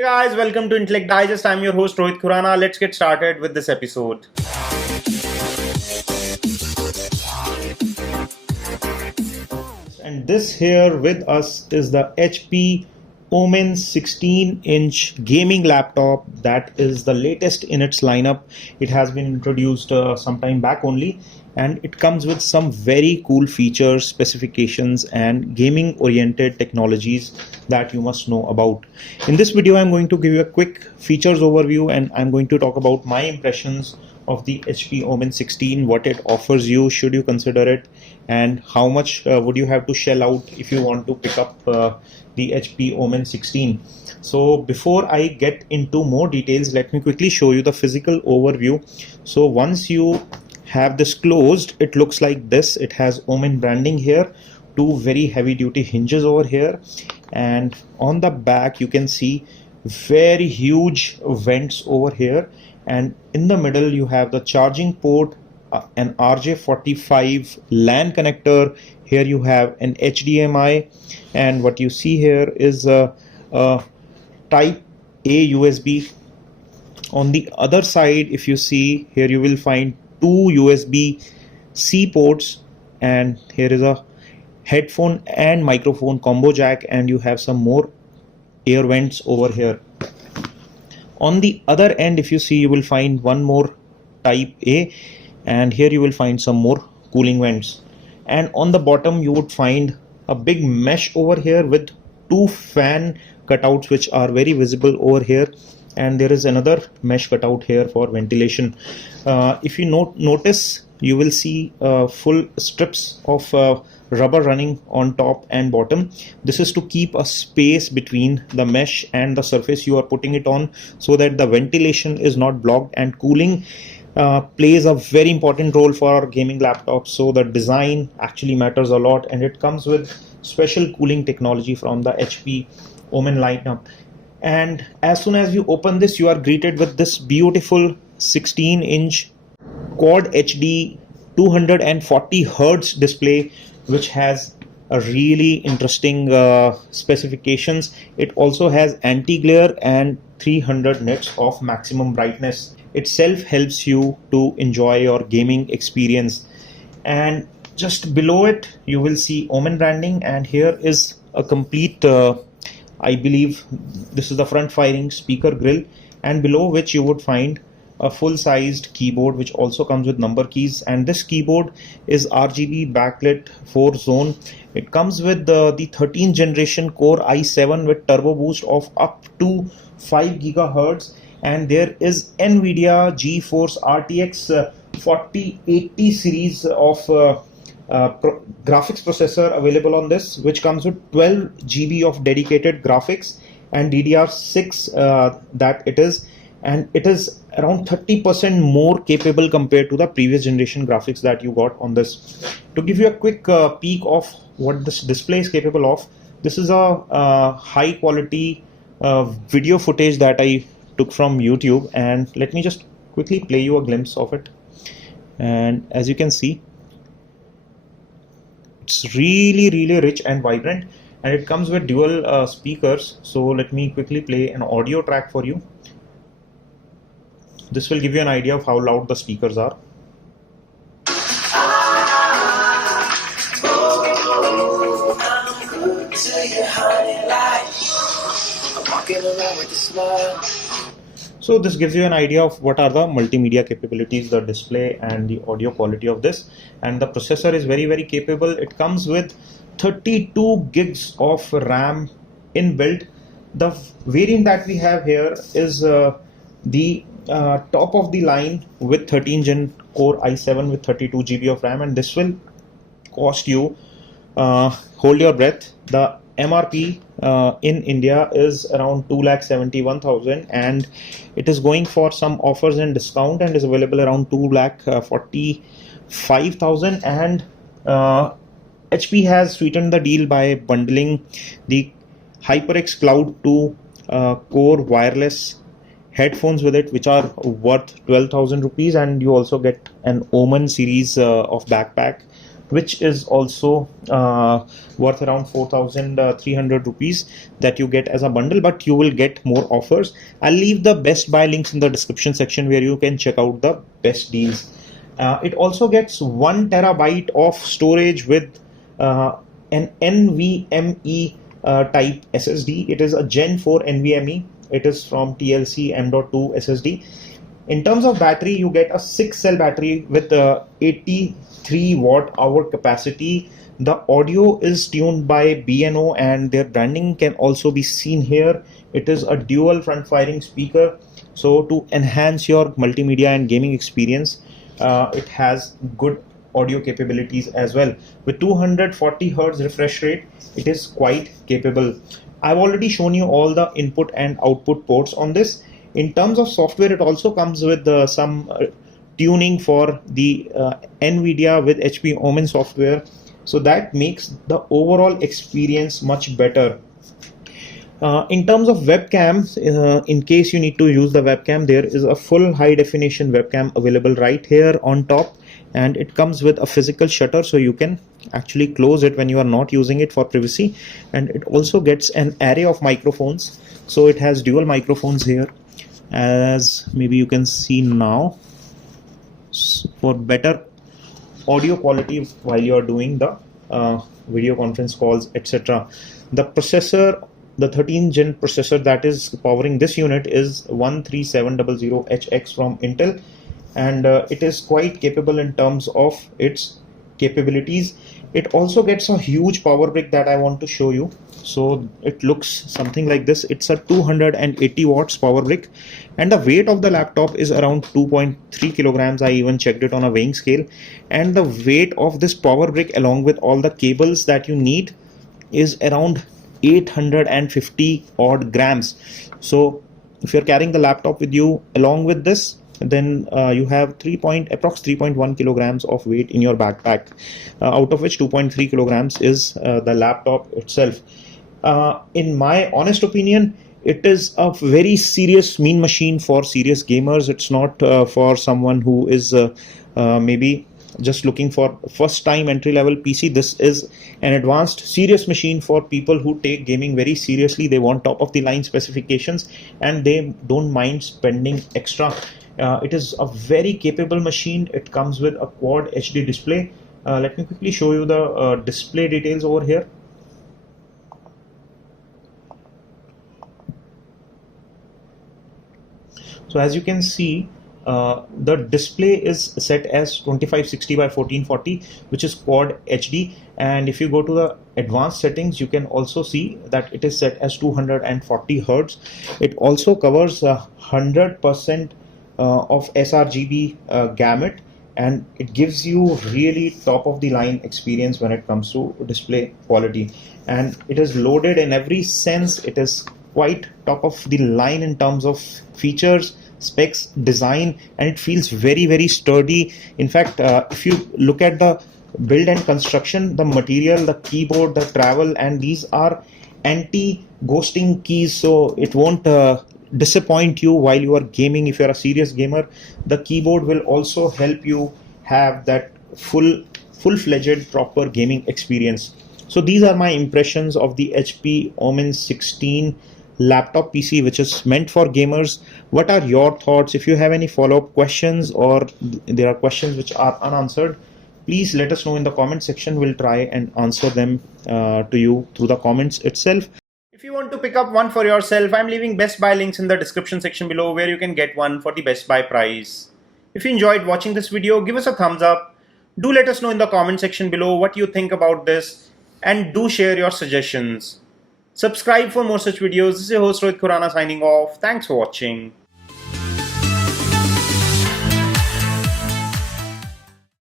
Hey guys, welcome to Intellect Digest. I'm your host Rohit Khurana. Let's get started with this episode. And this here with us is the HP OMEN 16-inch gaming laptop that is the latest in its lineup. It has been introduced some time back only, and it comes with some very cool features, specifications and gaming oriented technologies that you must know about. In this video I'm going to give you a quick features overview, and I'm going to talk about my impressions of the HP OMEN 16, what it offers you, should you consider it, and how much would you have to shell out if you want to pick up the HP OMEN 16. So before I get into more details, let me quickly show you the physical overview. So once you have this closed, it looks like this. It has OMEN branding here, two very heavy duty hinges over here, and on the back you can see very huge vents over here, and in the middle you have the charging port, an RJ45 LAN connector. Here you have an HDMI, and what you see here is a type A USB. On the other side, if you see here, you will find two USB-C ports, and here is a headphone and microphone combo jack, and you have some more air vents over here. On the other end, if you see, you will find one more type A, and here you will find some more cooling vents. And on the bottom you would find a big mesh over here with two fan cutouts which are very visible over here, and there is another mesh cutout here for ventilation. If you notice, you will see full strips of rubber running on top and bottom. This is to keep a space between the mesh and the surface you are putting it on, so that the ventilation is not blocked, and cooling plays a very important role for our gaming laptops. So the design actually matters a lot, and it comes with special cooling technology from the HP OMEN lineup. And as soon as you open this, you are greeted with this beautiful 16-inch Quad HD 240 Hz display, which has a really interesting specifications. It also has anti-glare and 300 nits of maximum brightness. Itself helps you to enjoy your gaming experience. And just below it you will see OMEN branding, and here is a complete I believe this is the front firing speaker grill, and below which you would find a full-sized keyboard which also comes with number keys. And this keyboard is RGB backlit 4-zone. It comes with the 13th generation Core i7 with turbo boost of up to 5 GHz, and there is NVIDIA GeForce RTX 4080 series of graphics processor available on this, which comes with 12 GB of dedicated graphics and DDR6 that it is, and it is around 30% more capable compared to the previous generation graphics that you got on this. To give you a quick peek of what this display is capable of, this is a high quality video footage that I took from YouTube, and let me just quickly play you a glimpse of it. And as you can see, it's really rich and vibrant, and it comes with dual speakers. So let me quickly play an audio track for you. This will give you an idea of how loud the speakers are. So this gives you an idea of what are the multimedia capabilities, the display and the audio quality of this. And the processor is very capable. It comes with 32 gigs of RAM inbuilt. The variant that we have here is the top of the line with 13th gen Core i7 with 32 GB of RAM, and this will cost you, hold your breath, the MRP in India is around 2,71,000, and it is going for some offers and discount and is available around 2,45,000. And HP has sweetened the deal by bundling the HyperX Cloud 2 Core wireless headphones with it, which are worth 12,000 rupees, and you also get an OMEN series of backpack which is also worth around 4,300 rupees that you get as a bundle, but you will get more offers. I'll leave the Best Buy links in the description section where you can check out the best deals. It also gets 1 terabyte of storage with an NVMe type SSD. It is a Gen 4 NVMe. It is from TLC M.2 SSD. In terms of battery, you get a 6-cell battery with 83 watt hour capacity. The audio is tuned by B&O and their branding can also be seen here. It is a dual front firing speaker, so to enhance your multimedia and gaming experience, it has good audio capabilities as well. With 240 Hz refresh rate, it is quite capable. I've already shown you all the input and output ports on this. In terms of software, it also comes with some tuning for the NVIDIA with HP OMEN software, so that makes the overall experience much better. In terms of webcam, in case you need to use the webcam, there is a full high definition webcam available right here on top, and it comes with a physical shutter, so you can actually close it when you are not using it for privacy. And it also gets an array of microphones, so it has dual microphones here, as maybe you can see now, for better audio quality while you are doing the video conference calls, etc. The processor, the 13th gen processor that is powering this unit, is 13700HX from Intel, and it is quite capable in terms of its capabilities. It also gets a huge power brick that I want to show you. So it looks something like this. It's a 280 watts power brick, and the weight of the laptop is around 2.3 kilograms. I even checked it on a weighing scale, and the weight of this power brick along with all the cables that you need is around 850 odd grams. So if you're carrying the laptop with you along with this, then you have approx 3.1 kilograms of weight in your backpack, out of which 2.3 kilograms is the laptop itself. In my honest opinion, it is a very serious mean machine for serious gamers. It's not for someone who is maybe just looking for first time entry level PC. This is an advanced serious machine for people who take gaming very seriously. They want top of the line specifications and they don't mind spending extra. It is a very capable machine. It comes with a quad HD display. Let me quickly show you the display details over here. So as you can see, the display is set as 2560 by 1440, which is quad HD, and if you go to the advanced settings, you can also see that it is set as 240 Hz. It also covers 100% of sRGB gamut, and it gives you really top of the line experience when it comes to display quality, and it is loaded in every sense. It is quite top of the line in terms of features, specs, design, and it feels very sturdy. In fact, if you look at the build and construction, the material, the keyboard, the travel, and these are anti-ghosting keys, so it won't disappoint you while you are gaming. If you're a serious gamer, the keyboard will also help you have that full-fledged proper gaming experience. So these are my impressions of the HP OMEN 16 laptop PC, which is meant for gamers. What are your thoughts? If you have any follow-up questions or there are questions which are unanswered, please let us know in the comment section. We'll try and answer them to you through the comments itself. If you want to pick up one for yourself, I'm leaving Best Buy links in the description section below where you can get one for the Best Buy price. If you enjoyed watching this video, give us a thumbs up. Do let us know in the comment section below what you think about this, and do share your suggestions. Subscribe for more such videos. This is your host Rohit Khurana signing off. Thanks for watching.